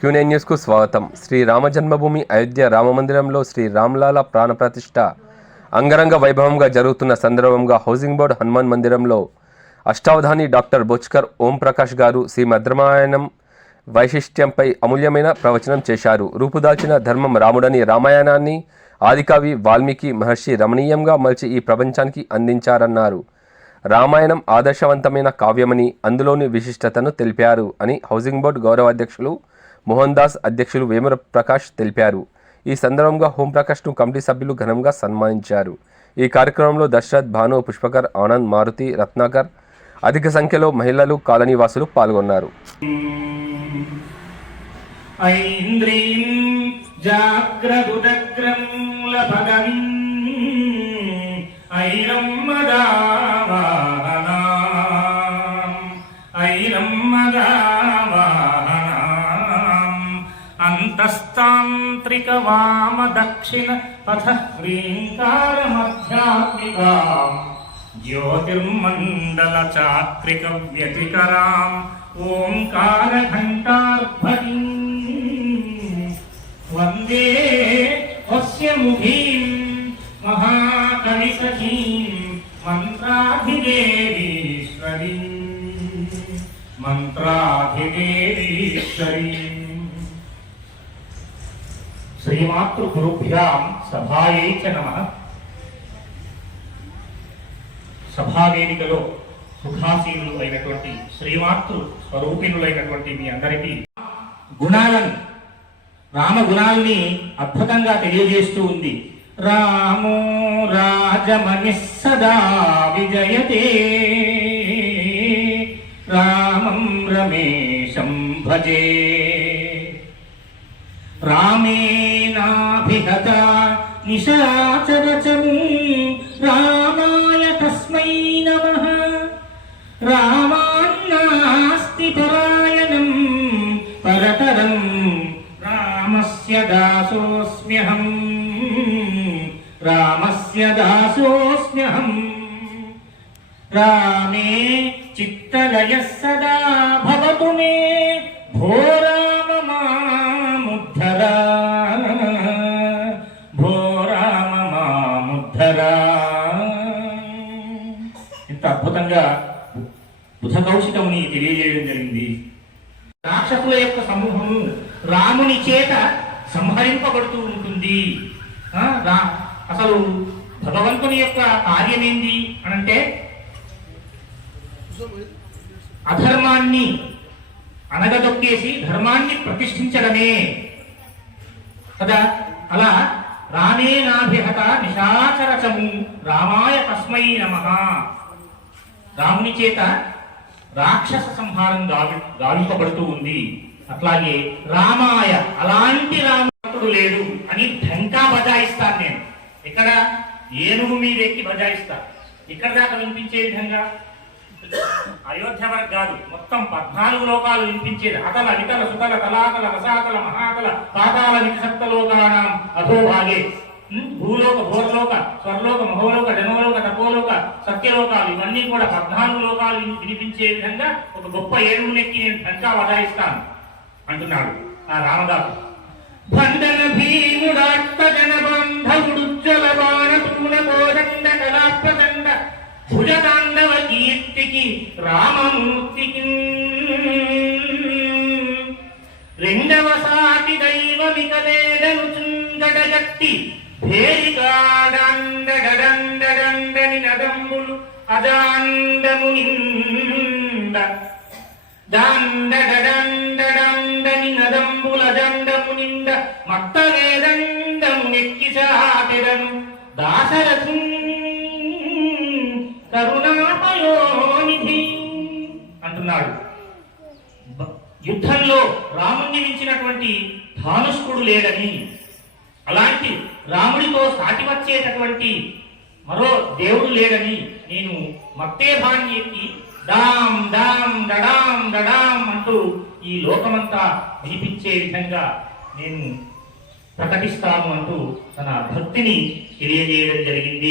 క్యూనే న్యూస్కు స్వాగతం. శ్రీ రామ జన్మభూమి అయోధ్య రామమందిరంలో శ్రీ రామ్లాల ప్రాణప్రతిష్ఠ అంగరంగ వైభవంగా జరుగుతున్న సందర్భంగా హౌసింగ్ బోర్డు హనుమాన్ మందిరంలో అష్టావధాని డాక్టర్ బొచ్కర్ ఓం ప్రకాష్ గారు శ్రీ మద్రమాయణం వైశిష్ట్యంపై అమూల్యమైన ప్రవచనం చేశారు. రూపుదాల్చిన ధర్మం రాముడని రామాయణాన్ని ఆదికవి వాల్మీకి మహర్షి రమణీయంగా మలిచి ఈ ప్రపంచానికి అందించారన్నారు. రామాయణం ఆదర్శవంతమైన కావ్యమని అందులోని విశిష్టతను తెలిపారు అని హౌసింగ్ బోర్డు గౌరవ అధ్యక్షులు మోహన్ దాస్ అధ్యక్షులు వేమర ప్రకాష్ తెలిపారు. ఈ సందర్భంగా హోంప్రకాష్ను కమిటీ సభ్యులు ఘనంగా సన్మానించారు. ఈ కార్యక్రమంలో దశరథ్ భాను పుష్పకర్ ఆనంద్ మారుతి రత్నాకర్ అధిక సంఖ్యలో మహిళలు కాలనీవాసులు పాల్గొన్నారు. ఐంద్రీం జాగ్రగుడగ్రం లభగం అంతస్తాంత్రిక వామ దక్షిణ పథ హ్రీంకారమధ్యాత్మికాం జ్యోతిర్మండల చాత్రిక వ్యతికరాం ఓంకార ఘంటార్భటీం వందే వస్య ముఖీం మహాకవి సఖీం మంత్రాధిదేవీశ్వరీ మంత్రాధిదేవీశ్వరీం శ్రీమాతృగురుభ్యాం సభాయే సభాయై చ నమ. సభావేదికలో సుఖాసీనులు అయినటువంటి శ్రీమాతృ స్వరూపిణులైనటువంటి మీ అందరికీ గుణాలను రామ గుణాల్ని అద్భుతంగా తెలియజేస్తూ ఉంది. రామో రాజమని సదా విజయతే. రామం రమేశం భజే. రామే నాభిహత నిశాచరచము రామాయ తస్మై నమ. రామాన్నాస్తి పరాయణం. పరతరం రామస్య దాసోస్మ్యహం. రామస్య దాసోస్మ్యహం. రామే చిత్తలయ సదా భవతు మే. భోర ఇంత బుధ కౌశికముని తెలియజేయడం జరిగింది. రాక్షసుల యొక్క సమూహము రాముని చేత సంహరింపబడుతూ ఉంటుంది. అసలు భగవంతుని యొక్క కార్యమేంది అనంటే అధర్మాన్ని అనగదొక్కేసి ధర్మాన్ని ప్రతిష్ఠించడమే. కదా? అలా రామే నాభిహత నిశాచరచము రామాయ తస్మై నమః. రాముని చేత రాక్షస సంహారం గావి గావింపబడుతూ ఉంది. అట్లాగే రామాయ అలాంటి రాముడు లేడు అని ఢంకా బజాయిస్తాను నేను. ఇక్కడ ఏనుగు మీద ఎక్కి బజాయిస్తా. ఇక్కడ దాకా వినిపించే విధంగా? అయోధ్య వరకు కాదు మొత్తం పద్నాలుగు లోకాలు వినిపించేది అతల వితల సుతల తలాతల రసాతల మహాతల పాతాల నిక్షప్త లోకానం అధోభాగే. భూలోక భోర్లోక స్వర్లోక మహోలోక జనమలోక తపోలోక సత్యలోకాలు ఇవన్నీ కూడా పద్నాలుగు లోకాలు వినిపించే విధంగా ఒక గొప్ప ఏనుగునెక్కి నేను పంచా వదాయిస్తాను అంటున్నాడు ఆ రామదాసు. భండన భీముడాట్ట జన బాంధవుడుజ్జల బాణ పూన కోదండ కళా ప్రచండ భుజతాండవ కీర్తికి రామమూర్తికి. రెండవ సాటి దైవమికలేడను చుందడగట్టి భేరిగాడండడండడండని నదంబులు అదాండము నిండ దండడండడండని నదంబుల దండము నింద మత్త వేదండము నెక్కి సాటెదను దాసరథు కరుణాపయోనిధి అంటున్నాడు యుద్ధంలో రాముణ్ణి మించినటువంటి ధానుష్కుడు లేడని అలాంటి రాముడితో సాటి వచ్చేటటువంటి మరో దేవుడు లేడని నేను మత్తేభాన్ని ఎక్కి డాం డాం డడాం డడాం అంటూ ఈ లోకమంతా వినిపించే విధంగా నేను ప్రకటిస్తాను అంటూ తన భక్తిని తెలియజేయడం జరిగింది.